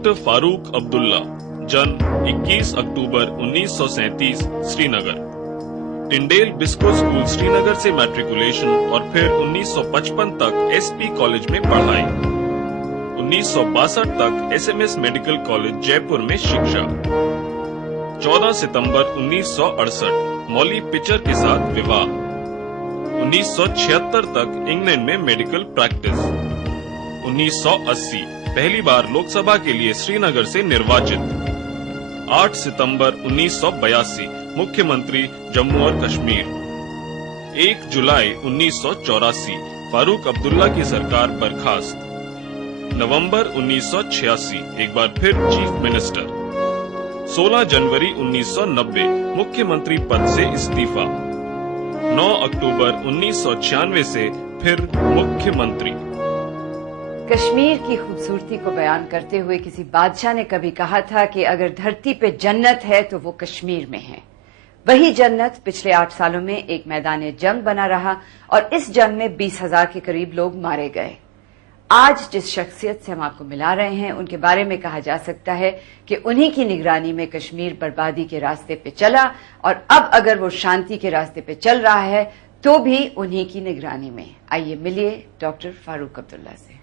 Doctor Farooq Abdullah, जन्म 21 अक्टूबर 1937, Srinagar. Tyndale बिस्को school Srinagar से matriculation और फिर 1955 तक एसपी कॉलेज में पढ़ाई। 1962 तक एसएमएस मेडिकल कॉलेज जयपुर में शिक्षा। 14 सितंबर 1968 मौली पिचर के साथ विवाह। 1976 तक इंग्लैंड में मेडिकल प्रैक्टिस। 1980 पहली बार लोकसभा के लिए श्रीनगर से निर्वाचित। 8 सितंबर 1982 मुख्यमंत्री जम्मू और कश्मीर। 1 जुलाई 1984 फारूक अब्दुल्ला की सरकार बर्खास्त। नवंबर 1986 एक बार फिर चीफ मिनिस्टर। 16 जनवरी 1990 मुख्यमंत्री पद से इस्तीफा। 9 अक्टूबर 1996 से फिर मुख्यमंत्री। कश्मीर की खूबसूरती को बयान करते हुए किसी बादशाह ने कभी कहा था कि अगर धरती पे जन्नत है तो वो कश्मीर में है। वही जन्नत पिछले 8 सालों में एक मैदान जंग बना रहा और इस जंग में 20,000 के करीब लोग मारे गए। आज जिस शख्सियत से हम आपको मिला रहे हैं उनके बारे में कहा जा सकता है कि उन्हीं की निगरानी में कश्मीर बर्बादी के रास्ते पे चला और अब अगर वो शांति के रास्ते पे चल रहा है तो भी उन्हीं की निगरानी में। आइए मिलिए डॉक्टर फारूक अब्दुल्ला से।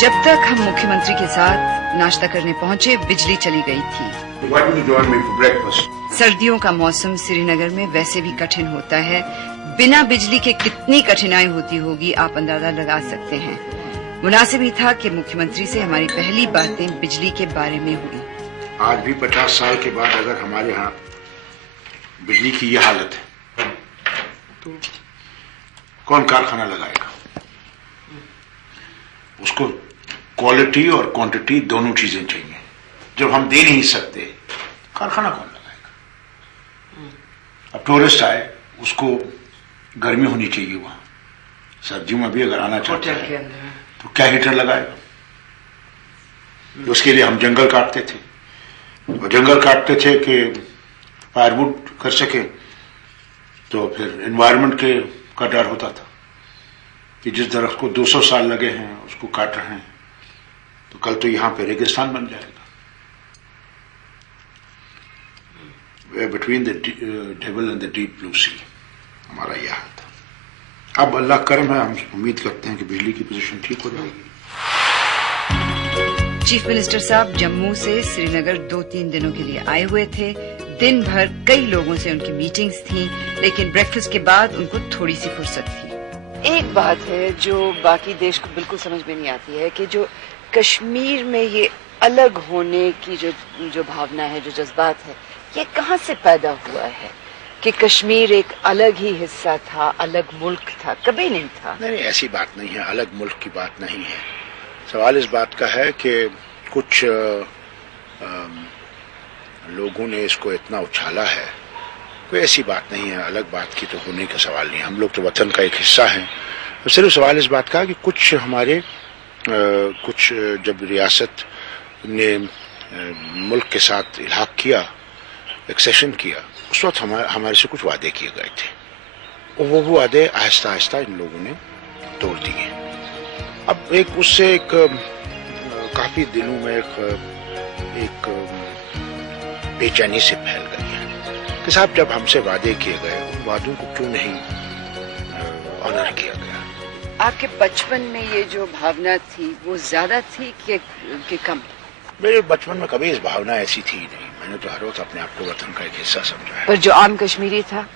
जब तक हम मुख्यमंत्री के साथ नाश्ता करने पहुंचे बिजली चली गई थी। सर्दियों का मौसम श्रीनगर में वैसे भी कठिन होता है। बिना बिजली के कितनी कठिनाई होती होगी आप अंदाजा लगा सकते हैं। मुनासिब ही था कि मुख्यमंत्री से हमारी पहली बातें बिजली के बारे में हुई। आज भी 50 साल के बाद अगर हमारे यहाँ बिजली की ये हालत है तो कौन कारखाना लगाएगा? उसको क्वालिटी और क्वांटिटी दोनों चीजें चाहिए। जब हम दे नहीं सकते कारखाना कौन लगाएगा? अब टूरिस्ट आए उसको गर्मी होनी चाहिए, वहां सर्दियों में भी अगर आना चाहता है तो क्या हीटर लगाएगा? उसके लिए हम जंगल काटते थे और जंगल काटते थे कि फायरवुड कर सके, तो फिर एनवायरनमेंट का डर होता था कि जिस दरख्त को 200 साल लगे हैं उसको काट रहे हैं तो कल तो यहां पे रेगिस्तान बन जाएगा। Between the devil and the deep blue sea हमारा यह हाल था। अब अल्लाह करम है, हम उम्मीद करते हैं कि बिजली की पोजीशन ठीक हो जाएगी। चीफ मिनिस्टर साहब जम्मू से श्रीनगर 2-3 दिनों के लिए आए हुए थे। दिन भर कई लोगों से उनकी मीटिंग्स थी, लेकिन ब्रेकफास्ट के बाद उनको थोड़ी सी फुर्सत थी। एक बात है जो बाकी देश को बिल्कुल समझ में नहीं आती है कि जो कश्मीर में ये अलग होने की जो भावना है, जो जज्बात है, ये कहाँ से पैदा हुआ है कि कश्मीर एक अलग ही हिस्सा था, अलग मुल्क था? कभी नहीं था। नहीं, ऐसी बात नहीं है, अलग मुल्क की बात नहीं है। सवाल इस बात का है कि कुछ लोगों ने इसको इतना उछाला है। कोई ऐसी बात नहीं है, अलग बात की तो होने का सवाल नहीं। हम लोग तो वतन का एक हिस्सा हैं। तो सिर्फ सवाल इस बात का कि कुछ हमारे कुछ जब रियासत ने मुल्क के साथ इल्हाक किया, एक्सेशन किया, उस वक्त हमारे से कुछ वादे किए गए थे। वो वादे आहिस्ता आहिस्ता इन लोगों ने तोड़ दिए। अब एक उससे एक काफी दिलों में एक बेचैनी से फैल गई है कि साहब जब हमसे वादे किए गए उन वादों को क्यों नहीं ऑनर किया गया। आपके बचपन में ये जो भावना थी वो ज्यादा थी कि कम? मेरे बचपन में कभी इस भावना ऐसी थी नहीं। मैंने तो हर वक्त अपने आप को वतन का एक हिस्सा समझा है। पर जो आम कश्मीरी था?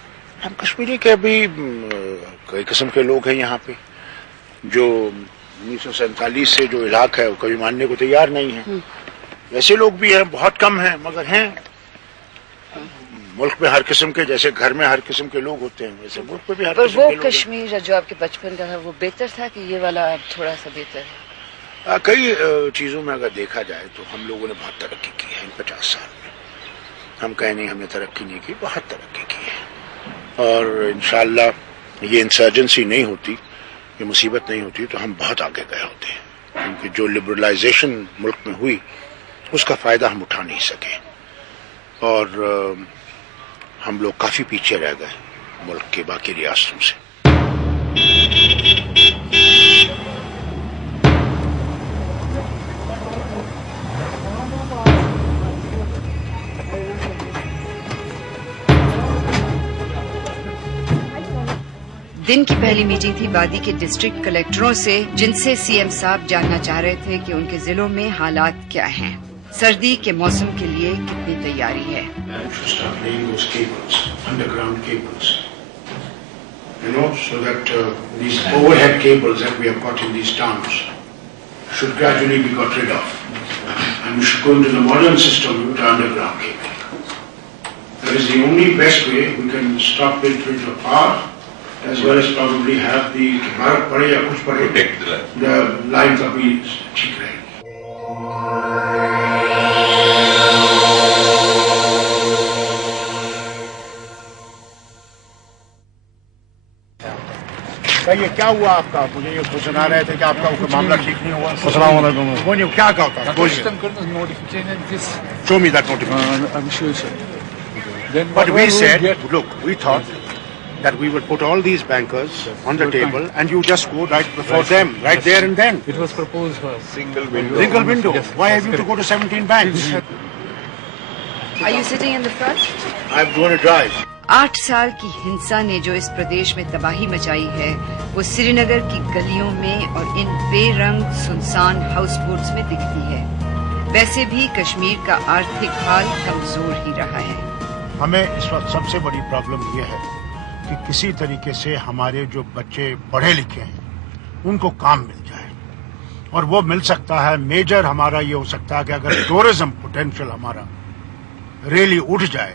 हम कश्मीरी के भी कई किस्म के लोग हैं यहाँ पे जो 1947 से जो इलाका है वो कभी मानने को तैयार नहीं है। ऐसे लोग भी हैं, बहुत कम हैं, मगर हैं। मुल्क में हर किस्म के, जैसे घर में हर किस्म के लोग होते हैं वैसे मुल्क में भी हर किस्म के लोग हैं। वो कश्मीर जो आपके बचपन का था वो बेहतर था कि ये वाला थोड़ा सा बेहतर है? कई चीजों में अगर देखा जाए तो हम लोगों ने बहुत तरक्की की है इन 50 साल में। हम कहें नहीं हमने तरक्की नहीं की, बहुत तरक्की की है। और इंशाअल्लाह ये इंसर्जेंसी नहीं होती, ये मुसीबत नहीं होती तो हम बहुत आगे गए होते हैं। क्योंकि जो लिबरलाइजेशन मुल्क में हुई उसका फ़ायदा हम उठा नहीं सके और हम लोग काफ़ी पीछे रह गए मुल्क के बाकी रियासतों से। दिन की पहली मीटिंग थी वादी के डिस्ट्रिक्ट कलेक्टरों से, जिनसे सीएम साहब जानना चाह रहे थे कि उनके जिलों में हालात क्या हैं, सर्दी के मौसम के लिए कितनी तैयारी है। So that these overhead cables that we have got in these towns should gradually be got rid of, and we should go into the modern system with underground cable. That is the only best way we can stop wastage of power, as well as probably have the bharat pade ya kuch pade protect the lines of the ठीक रहेगी। ये क्या हुआ आपका? मुझे ये सुना रहे थे कि आपका मामला ठीक नहीं हुआ। अस्सलाम वालेकुम। बोलिए क्या कहा? Show me that notification. I'm sure, sir. But we said, look, we thought that we would put all these bankers on the table and you just go right before them, right there and then. It was proposed for Single window. Yes, Why have you to go to 17 banks? Are you sitting in the front? I'm going to drive. 8 साल की हिंसा ने जो इस प्रदेश में तबाही मचाई है, वो श्रीनगर की गलियों में और इन बेरंग सुनसान हाउस बोट्स में दिखती है। वैसे भी कश्मीर का आर्थिक हाल कमजोर ही रहा है। हमें इस वक्त सबसे बड़ी प्रॉब्लम ये है कि किसी तरीके से हमारे जो बच्चे पढ़े लिखे हैं उनको काम मिल जाए, और वो मिल सकता है। मेजर हमारा ये हो सकता है कि अगर टूरिज्म पोटेंशियल हमारा रियली उठ जाए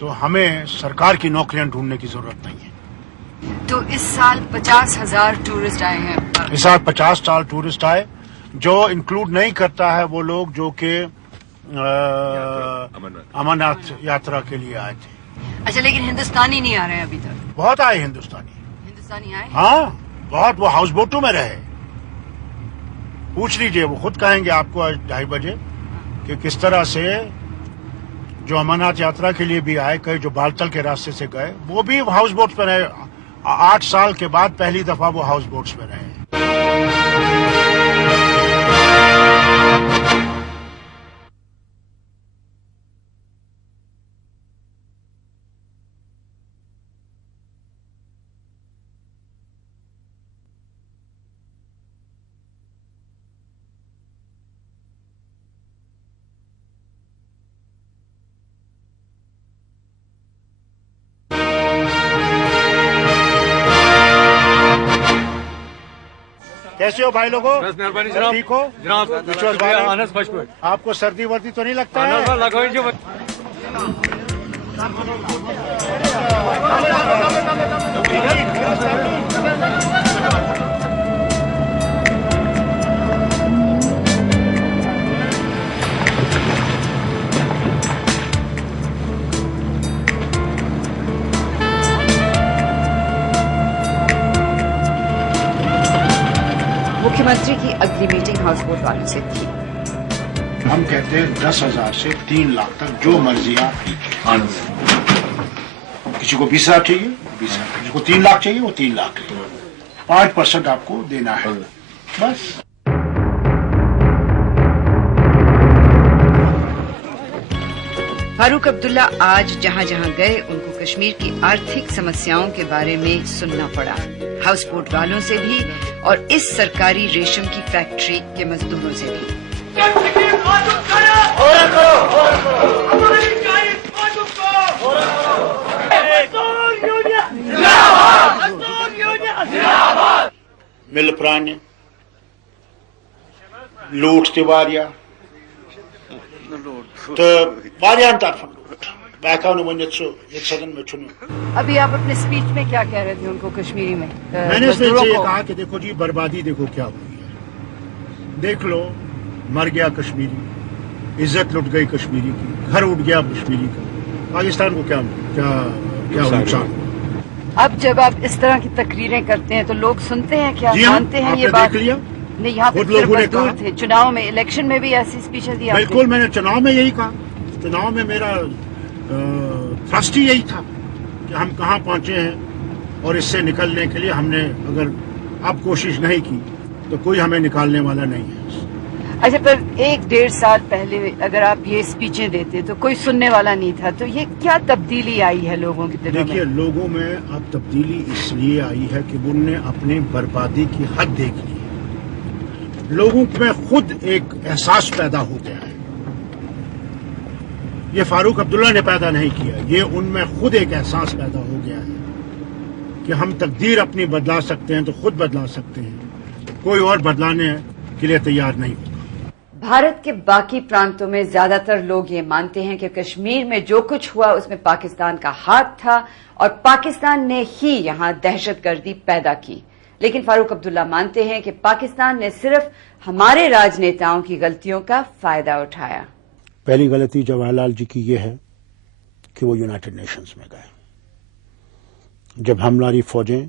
तो हमें सरकार की नौकरियां ढूंढने की जरूरत नहीं है। तो इस साल 50,000 टूरिस्ट आए हैं। इस साल 50,000 टूरिस्ट आए, जो इंक्लूड नहीं करता है वो लोग जो कि अमरनाथ यात्रा के लिए आए थे। अच्छा, लेकिन हिंदुस्तानी नहीं आ रहे हैं अभी तक? बहुत आए हिंदुस्तानी आए? हाँ बहुत, वो हाउस बोटों में रहे। पूछ लीजिए, वो खुद कहेंगे आपको आज 2:30 बजे कि किस तरह से जो अमरनाथ यात्रा के लिए भी आए, कई जो बालतल के रास्ते से गए, वो भी हाउस बोट्स में रहे। 8 साल के बाद पहली दफा वो हाउस बोट्स में रहे। कैसे हो भाई लोगों? ठीक हो जनाब? आपको सर्दी वर्दी तो नहीं लगता है? मुख्यमंत्री की अगली मीटिंग हाउस बोट वालों से थी। हम कहते हैं 10,000 से 3 लाख तक जो मर्जी आप कीजिए। किसी को 20,000 चाहिए 20,000, किसी को 3 लाख चाहिए वो 3 लाख, 5% आपको देना है बस। फारूक अब्दुल्ला आज जहां जहां गए उनको कश्मीर की आर्थिक समस्याओं के बारे में सुनना पड़ा, हाउस बोट वालों से भी और इस सरकारी रेशम की फैक्ट्री के मजदूरों से भी। मिल प्राण्य लूट तिवारिया तो वारियान तरफ अभी आप अपने स्पीच में क्या कह रहे थे उनको कश्मीरी में? मैंने स्पीच से ये कहा कि देखो जी, बर्बादी देखो क्या हुई है, देख लो, मर गया कश्मीरी, इज्जत लुट गई कश्मीरी की, घर उठ गया कश्मीरी का, पाकिस्तान को क्या क्या क्या नुकसान। अब जब आप इस तरह की तकरीरें करते हैं तो लोग सुनते हैं क्या? जी मानते हैं ये बात? देख लिया, नहीं, यहाँ पे खुद लोगों ने सिर्फ दूर थे, चुनाव में, इलेक्शन में भी ऐसी स्पीचेस दी आपने? बिल्कुल, मैंने चुनाव में यही कहा। चुनाव में मेरा थ्रस्ट ही यही था कि हम कहाँ पहुंचे हैं और इससे निकलने के लिए हमने अगर अब कोशिश नहीं की तो कोई हमें निकालने वाला नहीं है। अच्छा, पर 1-1.5 साल पहले अगर आप ये स्पीचें देते तो कोई सुनने वाला नहीं था, तो ये क्या तब्दीली आई है लोगों के दिलों में? देखिए, लोगों में अब तब्दीली इसलिए आई है कि उनने अपनी बर्बादी की हद देख ली है। लोगों में खुद एक एहसास पैदा हो गया है। ये फारूक अब्दुल्ला ने पैदा नहीं किया, ये उनमें खुद एक एहसास पैदा हो गया है कि हम तकदीर अपनी बदला सकते हैं तो खुद बदला सकते हैं, कोई और बदलाने के लिए तैयार नहीं होगा। भारत के बाकी प्रांतों में ज्यादातर लोग ये मानते हैं कि कश्मीर में जो कुछ हुआ उसमें पाकिस्तान का हाथ था और पाकिस्तान ने ही यहां दहशतगर्दी पैदा की। लेकिन फारूक अब्दुल्ला मानते हैं कि पाकिस्तान ने सिर्फ हमारे राजनेताओं की गलतियों का फायदा उठाया। पहली गलती जवाहरलाल जी की ये है कि वो यूनाइटेड नेशंस में गए। जब हमारी फौजें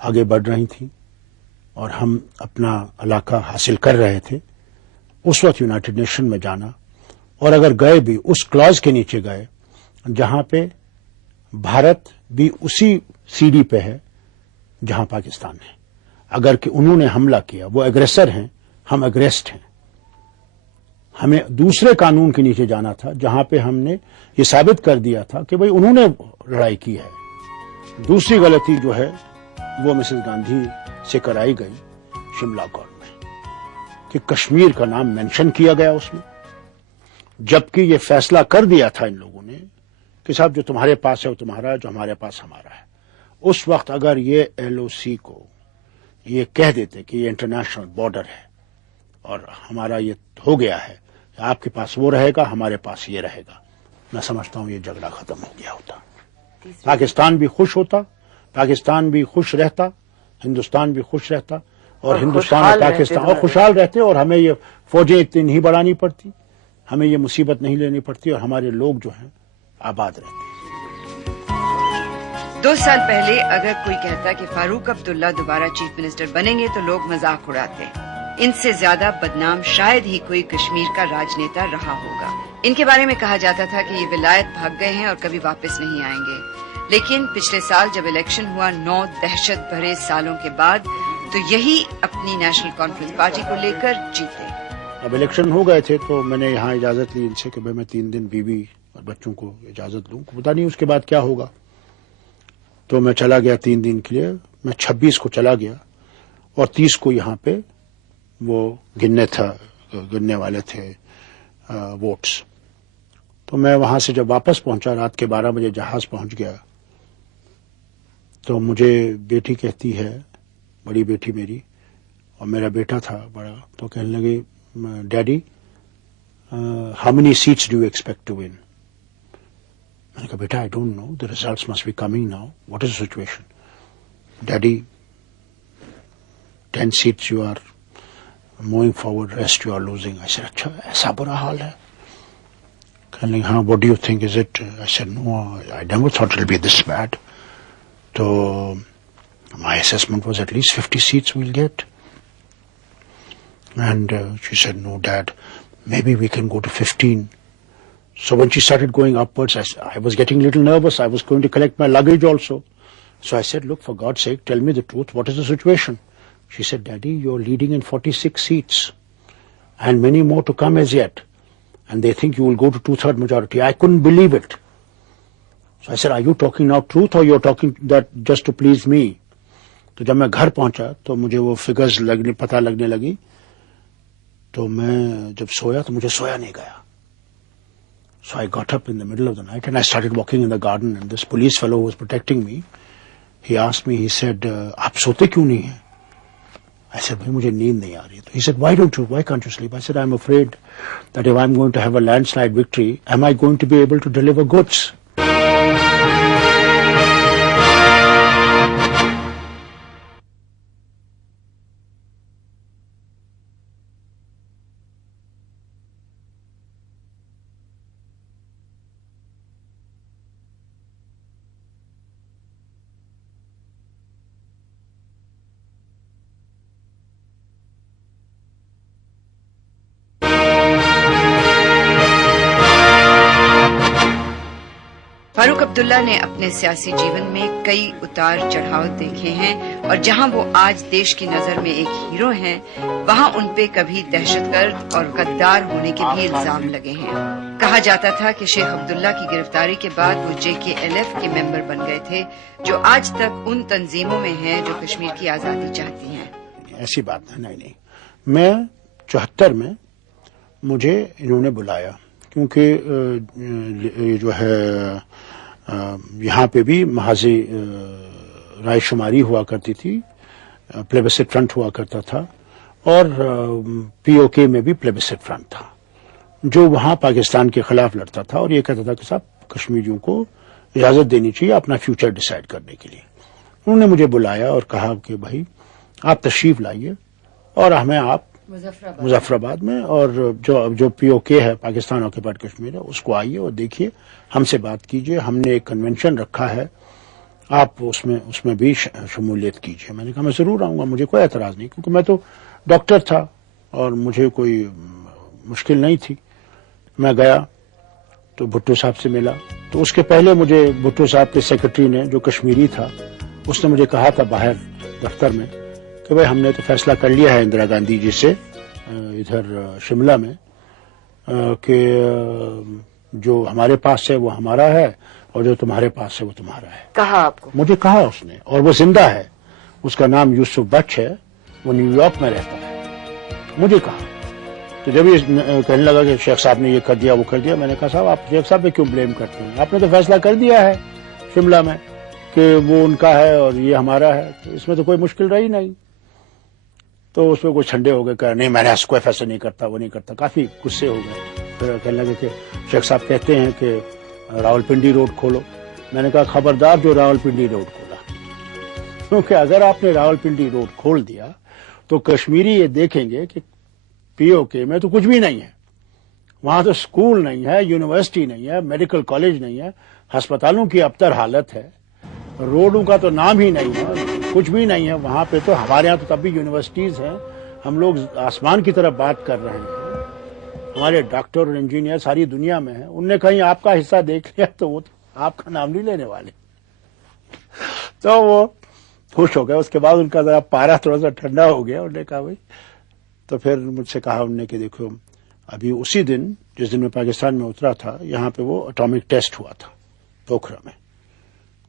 आगे बढ़ रही थीं और हम अपना इलाका हासिल कर रहे थे, उस वक्त यूनाइटेड नेशन में जाना, और अगर गए भी उस क्लॉज के नीचे गए जहां पे भारत भी उसी सीढ़ी पे है जहां पाकिस्तान है। अगर कि उन्होंने हमला किया, वो एग्रेसर हैं, हम एग्रेस्ड हैं, हमें दूसरे कानून के नीचे जाना था जहां पे हमने ये साबित कर दिया था कि भाई उन्होंने लड़ाई की है। दूसरी गलती जो है वो मिसेस गांधी से कराई गई शिमला कॉल में कि कश्मीर का नाम मेंशन किया गया उसमें, जबकि ये फैसला कर दिया था इन लोगों ने कि साहब जो तुम्हारे पास है वो तुम्हारा है, जो हमारे पास हमारा है। उस वक्त अगर ये एलओसी को ये कह देते कि ये इंटरनेशनल बॉर्डर है और हमारा ये हो गया है, आपके पास वो रहेगा, हमारे पास ये रहेगा, मैं समझता हूं ये झगड़ा खत्म हो गया होता। पाकिस्तान भी खुश होता, पाकिस्तान भी खुश रहता, हिंदुस्तान भी खुश रहता, और हिंदुस्तान और पाकिस्तान और खुशहाल रहते, और हमें ये फौजें इतनी नहीं बढ़ानी पड़ती, हमें ये मुसीबत नहीं लेनी पड़ती, और हमारे लोग जो हैं आबाद रहते। 2 साल पहले अगर कोई कहता कि फारूक अब्दुल्ला दोबारा चीफ मिनिस्टर बनेंगे तो लोग मजाक उड़ाते। इनसे ज्यादा बदनाम शायद ही कोई कश्मीर का राजनेता रहा होगा। इनके बारे में कहा जाता था कि ये विलायत भाग गए हैं और कभी वापस नहीं आएंगे। लेकिन पिछले साल जब इलेक्शन हुआ 9 दहशत भरे सालों के बाद, तो यही अपनी नेशनल कॉन्फ्रेंस पार्टी को लेकर जीते। अब इलेक्शन हो गए थे तो मैंने यहाँ इजाजत ली इनसे कि भाई मैं 3 दिन बीवी और बच्चों को इजाजत लूं, पता नहीं उसके बाद क्या होगा। तो मैं चला गया 3 दिन के लिए। मैं 26 को चला गया और 30 को यहाँ पे वो गिनने वाले थे वोट्स। तो मैं वहां से जब वापस पहुंचा, रात के 12 बजे जहाज पहुंच गया, तो मुझे बेटी कहती है, बड़ी बेटी मेरी, और मेरा बेटा था बड़ा, तो कहने लगे daddy how many seats do you expect to win. मैंने कहा बेटा I don't know, the results must be coming now, what is the situation. Daddy 10 seats you are moving forward, rest you are losing. I said अच्छा ऐसा बुरा हाल है। कहने लगे हाँ, what do you think is it. I said no, I never thought it will be this bad. तो my assessment was at least 50 seats we'll get. And she said, no, Dad, maybe we can go to 15. So when she started going upwards, I was getting a little nervous. I was going to collect my luggage also. So I said, look, for God's sake, tell me the truth. What is the situation? She said, Daddy, you're leading in 46 seats and many more to come as yet. And they think you will go to 2/3 majority. I couldn't believe it. So I said, are you talking now truth or you're talking that just to please me? تو جب میں گھر پہنچا تو مجھے وہ figures پتہ لگنے لگی، تو میں جب سویا تو مجھے سویا نہیں گیا. So I got up in the middle of the night and I started walking in the garden, and this police fellow who was protecting me, he asked me, he said, آپ سوتے کیوں نہیں ہیں؟ I said, بھائی مجھے نیند نہیں آ رہی. He said, why can't you sleep? I said, I'm afraid that if I'm going to have a landslide victory, am I going to be able to deliver goods? عبداللہ نے اپنے سیاسی جیون میں کئی اتار چڑھاؤ دیکھے ہیں اور جہاں وہ آج دیش کی نظر میں ایک ہیرو ہیں، وہاں ان پہ کبھی دہشت گرد اور غدار ہونے کے بھی الزام لگے ہیں۔ کہا جاتا تھا کہ شیخ عبداللہ کی گرفتاری کے بعد وہ JKLF کے ممبر بن گئے تھے، جو آج تک ان تنظیموں میں ہیں جو کشمیر کی آزادی چاہتی ہیں۔ ایسی بات ہے، نہیں، میں 74 میں مجھے انہوں نے بلایا، کیونکہ جو ہے یہاں پہ بھی محاذ رائے شماری ہوا کرتی تھی، پلیبسٹ فرنٹ ہوا کرتا تھا، اور POK میں بھی پلیبسٹ فرنٹ تھا جو وہاں پاکستان کے خلاف لڑتا تھا اور یہ کہتا تھا کہ صاحب کشمیریوں کو اجازت دینی چاہیے اپنا فیوچر ڈیسائیڈ کرنے کے لیے۔ انہوں نے مجھے بلایا اور کہا کہ بھائی آپ تشریف لائیے اور ہمیں آپ مظفر آباد میں، اور جو POK ہے پاکستان آکوپائڈ کشمیر ہے اس کو آئیے اور دیکھیے، ہم سے بات کیجیے، ہم نے ایک کنونشن رکھا ہے، آپ اس میں بھی شمولیت کیجیے۔ میں نے کہا میں ضرور آؤں گا، مجھے کوئی اعتراض نہیں، کیونکہ میں تو ڈاکٹر تھا اور مجھے کوئی مشکل نہیں تھی۔ میں گیا تو بھٹو صاحب سے ملا، تو اس کے پہلے مجھے بھٹو صاحب کے سیکرٹری نے جو کشمیری تھا اس نے مجھے کہا تھا باہر دفتر میں کہ بھائی ہم نے تو فیصلہ کر لیا ہے اندرا گاندھی جی سے ادھر شملہ میں کہ جو ہمارے پاس ہے وہ ہمارا ہے اور جو تمہارے پاس ہے وہ تمہارا ہے۔ کہا آپ کو؟ مجھے کہا اس نے، اور وہ زندہ ہے، اس کا نام یوسف بٹ ہے، وہ نیو یارک میں رہتا ہے۔ مجھے کہا تو جب یہ کہنے لگا کہ شیخ صاحب نے یہ کر دیا وہ کر دیا، میں نے کہا صاحب آپ شیخ صاحب پہ کیوں بلیم کرتے ہیں؟ آپ نے تو فیصلہ کر دیا ہے شملہ میں کہ وہ ان کا ہے اور یہ ہمارا ہے، تو اس میں تو کوئی مشکل رہی نہیں۔ تو اس میں کوئی ٹھنڈے ہو گئے کہ نہیں میں نے ایسا کوئی فیصلہ نہیں کرتا، وہ نہیں کرتا، کافی غصے ہو گئے۔ پھر کہنے لگے کہ شیخ صاحب کہتے ہیں کہ راولپنڈی روڈ کھولو۔ میں نے کہا خبردار جو راولپنڈی روڈ کھولا، کیونکہ اگر آپ نے راولپنڈی روڈ کھول دیا تو کشمیری یہ دیکھیں گے کہ POK میں تو کچھ بھی نہیں ہے، وہاں تو اسکول نہیں ہے، یونیورسٹی نہیں ہے، میڈیکل کالج نہیں ہے، ہسپتالوں کی ابتر حالت ہے، روڈوں کا تو نام ہی نہیں ہے، کچھ بھی نہیں ہے وہاں پہ۔ تو ہمارے یہاں تو تب بھی یونیورسٹیز ہیں، ہم لوگ آسمان کی طرف بات کر رہے ہیں، ہمارے ڈاکٹر اور انجینئر ساری دنیا میں ہیں، ان نے کہیں آپ کا حصہ دیکھ لیا تو وہ آپ کا نام نہیں لینے والے۔ تو وہ خوش ہو گئے۔ اس کے بعد ان کا ذرا پارا تھوڑا سا ٹھنڈا ہو گیا، انہوں نے کہا بھائی، تو پھر مجھ سے کہا انہوں نے کہ دیکھو ابھی اسی دن جس دن میں پاکستان میں اترا تھا یہاں پہ وہ اٹامک ٹیسٹ ہوا تھا پوکھرا میں،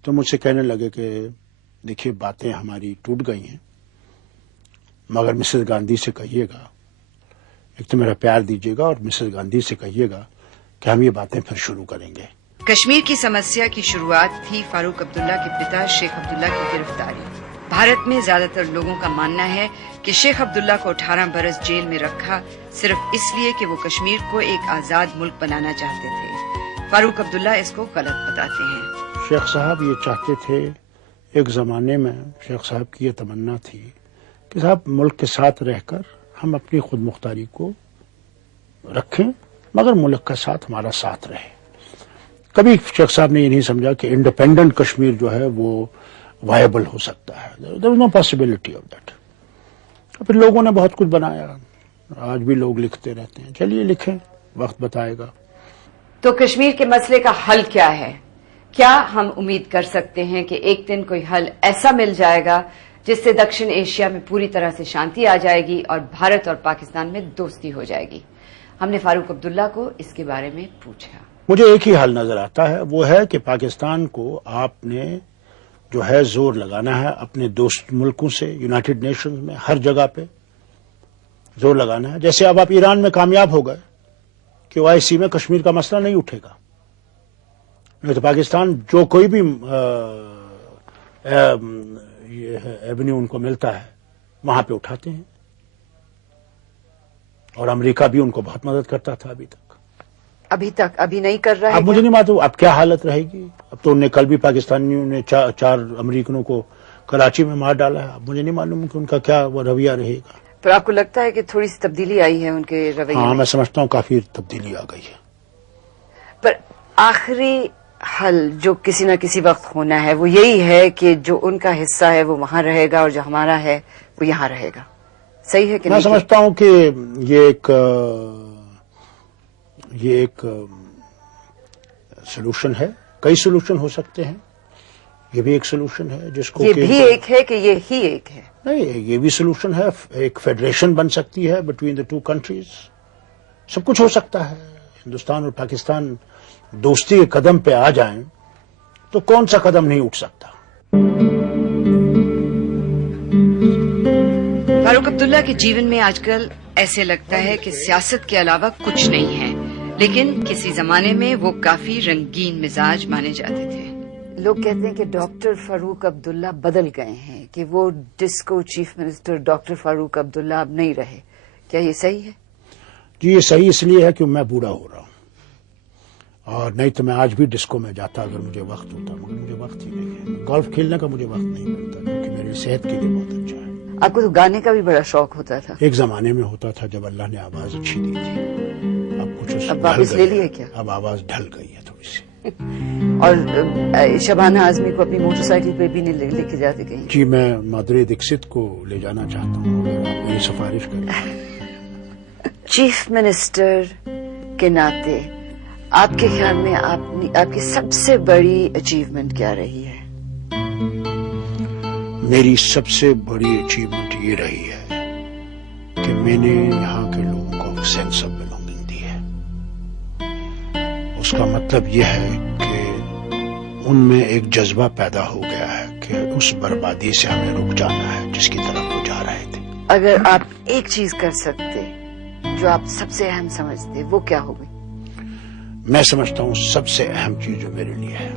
تو مجھ سے کہنے لگے کہ دیکھیے باتیں ہماری ٹوٹ گئی ہیں، مگر مسز گاندھی سے کہیے گا، ایک تو میرا پیار دیجیے گا اور مسز گاندھی سے کہیے گا کہ ہم یہ باتیں پھر شروع کریں گے۔ کشمیر کی سمسیا کی شروعات تھی فاروق عبداللہ کے پتا شیخ عبداللہ کی گرفتاری۔ بھارت میں زیادہ تر لوگوں کا ماننا ہے کہ شیخ عبداللہ کو 18 برس جیل میں رکھا صرف اس لیے کہ وہ کشمیر کو ایک آزاد ملک بنانا چاہتے تھے۔ فاروق عبداللہ اس کو غلط بتاتے ہیں۔ شیخ صاحب یہ چاہتے تھے، ایک زمانے میں شیخ صاحب کی یہ تمنا تھی کہ صاحب ملک کے ساتھ رہ کر ہم اپنی خود مختاری کو رکھیں مگر ملک کا ساتھ ہمارا ساتھ رہے۔ کبھی شیخ صاحب نے یہ نہیں سمجھا کہ انڈیپینڈنٹ کشمیر جو ہے وہ وائبل ہو سکتا ہے، دیر از نو پاسبلٹی آف دیٹ۔ پھر لوگوں نے بہت کچھ بنایا، آج بھی لوگ لکھتے رہتے ہیں، چلیے لکھیں، وقت بتائے گا۔ تو کشمیر کے مسئلے کا حل کیا ہے؟ کیا ہم امید کر سکتے ہیں کہ ایک دن کوئی حل ایسا مل جائے گا جس سے دکشن ایشیا میں پوری طرح سے شانتی آ جائے گی اور بھارت اور پاکستان میں دوستی ہو جائے گی؟ ہم نے فاروق عبداللہ کو اس کے بارے میں پوچھا۔ مجھے ایک ہی حل نظر آتا ہے، وہ ہے کہ پاکستان کو آپ نے جو ہے زور لگانا ہے اپنے دوست ملکوں سے، یونائٹڈ نیشنز میں ہر جگہ پہ زور لگانا ہے۔ جیسے اب آپ ایران میں کامیاب ہو گئے کہ OIC میں کشمیر کا مسئلہ نہیں اٹھے گا، نہیں تو پاکستان جو کوئی بھی ایونیو ان کو ملتا ہے وہاں پہ اٹھاتے ہیں، اور امریکہ بھی ان کو بہت مدد کرتا تھا ابھی نہیں کر رہا ہے۔ اب مجھے نہیں معلوم اب کیا حالت رہے گی۔ اب تو انہیں کل بھی پاکستانیوں نے 4 امریکنوں کو کراچی میں مار ڈالا ہے، اب مجھے نہیں معلوم کہ ان کا کیا وہ رویہ رہے گا۔ پر آپ کو لگتا ہے کہ تھوڑی سی تبدیلی آئی ہے ان کے رویے ہاں میں؟ میں سمجھتا ہوں کافی تبدیلی آ گئی ہے۔ پر آخری حل جو کسی نہ کسی وقت ہونا ہے وہ یہی ہے کہ جو ان کا حصہ ہے وہ وہاں رہے گا اور جو ہمارا ہے وہ یہاں رہے گا، صحیح ہے کہ میں نہیں؟ سمجھتا ہوں کہ یہ ایک سولوشن ہے کئی سولوشن ہو سکتے ہیں. یہ بھی ایک سولوشن ہے جس کو یہ بھی ایک ہے کہ یہ ہی ایک ہے. نہیں, یہ بھی سولوشن ہے. ایک فیڈریشن بن سکتی ہے بٹوین دا ٹو کنٹریز. سب کچھ ہو سکتا ہے. ہندوستان اور پاکستان دوستی کے قدم پہ آ جائیں تو کون سا قدم نہیں اٹھ سکتا. فاروق عبداللہ کے جیون میں آج کل ایسے لگتا ہے کہ سیاست کے علاوہ کچھ نہیں ہے، لیکن کسی زمانے میں وہ کافی رنگین مزاج مانے جاتے تھے. لوگ کہتے ہیں کہ ڈاکٹر فاروق عبداللہ بدل گئے ہیں، کہ وہ disco chief minister doctor Farooq Abdullah اب نہیں رہے. کیا یہ صحیح ہے؟ جی یہ صحیح اس لیے ہے کہ میں بوڑھا ہو رہا ہوں، اور نہیں تو میں آج بھی ڈسکو میں جاتا اگر مجھے وقت ہوتا، مگر مجھے وقت ہی نہیں ہے. گولف کھیلنے کا مجھے وقت نہیں ملتا کیونکہ میری صحت کے لیے بہت اچھا ہے. آپ کو تو گانے کا بھی بڑا شوق ہوتا تھا. ایک زمانے میں ہوتا تھا جب اللہ نے آواز اچھی دی تھی. اب کچھ اب واپس لے لی ہے کیا؟ اب آواز ڈھل گئی ہے تھوڑی سی. اور شبانہ اعظمی کو اپنی موٹر سائیکل پہ بھی نہیں لے کے جاتے کہیں؟ جی میں مادھوری دیکشت کو لے جانا چاہتا ہوں اگر آپ میری سفارش کریں. چیف منسٹر کے ناطے آپ کے خیال میں آپ کی سب سے بڑی اچیومنٹ کیا رہی ہے؟ میری سب سے بڑی اچیومنٹ یہ رہی ہے کہ میں نے یہاں کے لوگوں کو سینس آف بلونگنگ دی ہے. اس کا مطلب یہ ہے کہ ان میں ایک جذبہ پیدا ہو گیا ہے کہ اس بربادی سے ہمیں رک جانا ہے جس کی طرف وہ جا رہے تھے. اگر آپ ایک چیز کر سکتے جو آپ سب سے اہم سمجھتے وہ کیا ہوگی؟ میں سمجھتا ہوں سب سے اہم چیز جو میرے لیے ہے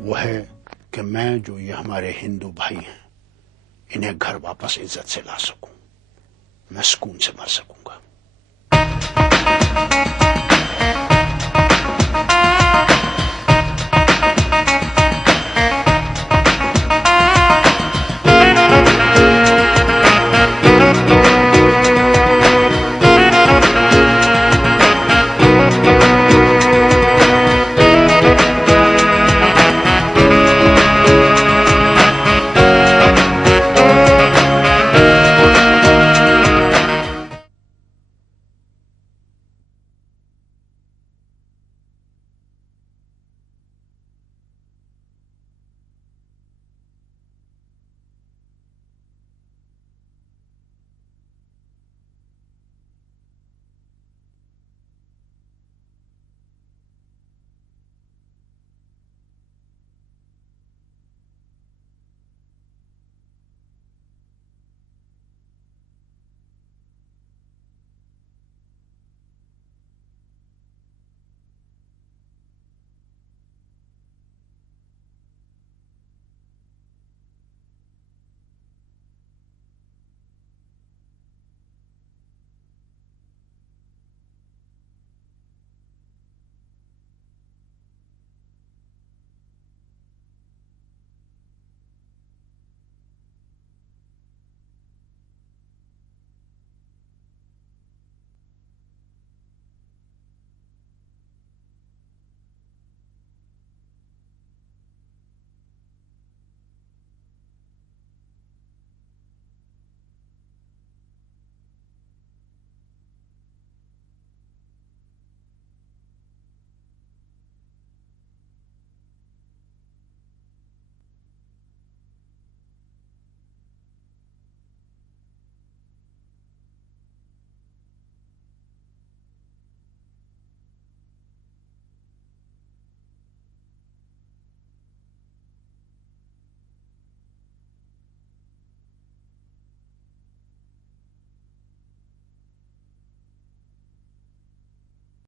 وہ ہے کہ میں جو یہ ہمارے ہندو بھائی ہیں انہیں گھر واپس عزت سے لا سکوں، میں سکون سے مر سکوں گا.